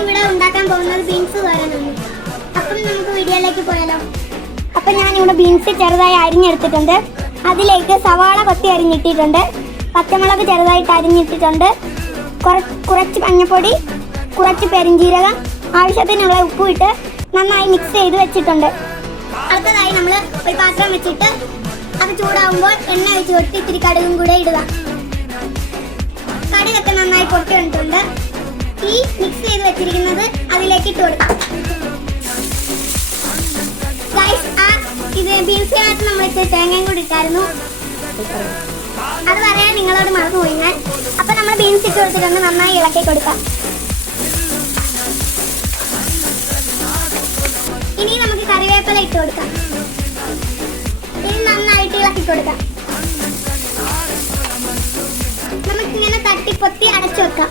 ഇവിടെ ഉണ്ടാക്കാൻ പോകുന്നത് ബീൻസ് തോരനാണ്. അപ്പം നമുക്ക് വീഡിയോയിലേക്ക് പോയാലോ. അപ്പം ഞാനിവിടെ ബീൻസ് ചെറുതായി അരിഞ്ഞെടുത്തിട്ടുണ്ട്. അതിലേക്ക് സവാള കൊത്തി അരിഞ്ഞിട്ടിട്ടുണ്ട്, പച്ചമുളക് ചെറുതായിട്ട് അരിഞ്ഞിട്ടിട്ടുണ്ട്, കുറച്ച് മഞ്ഞൾപ്പൊടി, കുറച്ച് പെരിഞ്ജീരകം, ആവശ്യത്തിനുള്ള ഉപ്പും ഇട്ട് നന്നായി മിക്സ് ചെയ്ത് വെച്ചിട്ടുണ്ട്. അടുത്തതായി നമ്മൾ ഒരു പാത്രം വെച്ചിട്ട് അത് ചൂടാവുമ്പോൾ എണ്ണ ഒഴിച്ച് കൊടുത്ത് ഇത്തിരി കടുകും കൂടെ ഇടുക. കടുകൊക്കെ നന്നായി പൊട്ടി വന്നിട്ടുണ്ട്. ഈ മിക്സ് ചെയ്ത് വെച്ചിരിക്കുന്നത് അതിലേക്ക് ഇട്ട് കൊടുക്കാം. ഇത് ബീൻസിനകത്ത് നമ്മൾ ഇട്ട് തേങ്ങയും കൂടി ഇട്ടായിരുന്നു, അത് പറയാൻ നിങ്ങളോട് മറന്നുപോയി ഞാൻ. അപ്പൊ നമ്മൾ ബീൻസ് ഇട്ട് കൊടുത്തിട്ടുണ്ട്, നന്നായി ഇളക്കി കൊടുക്കാം. ഇനി നമുക്ക് കറിവേപ്പില ഇട്ട് കൊടുക്കാം. ഇനി നന്നായിട്ട് ഇളക്കി കൊടുക്കാം. നമുക്കിങ്ങനെ തട്ടിപ്പൊത്തി അടച്ചു വെക്കാം.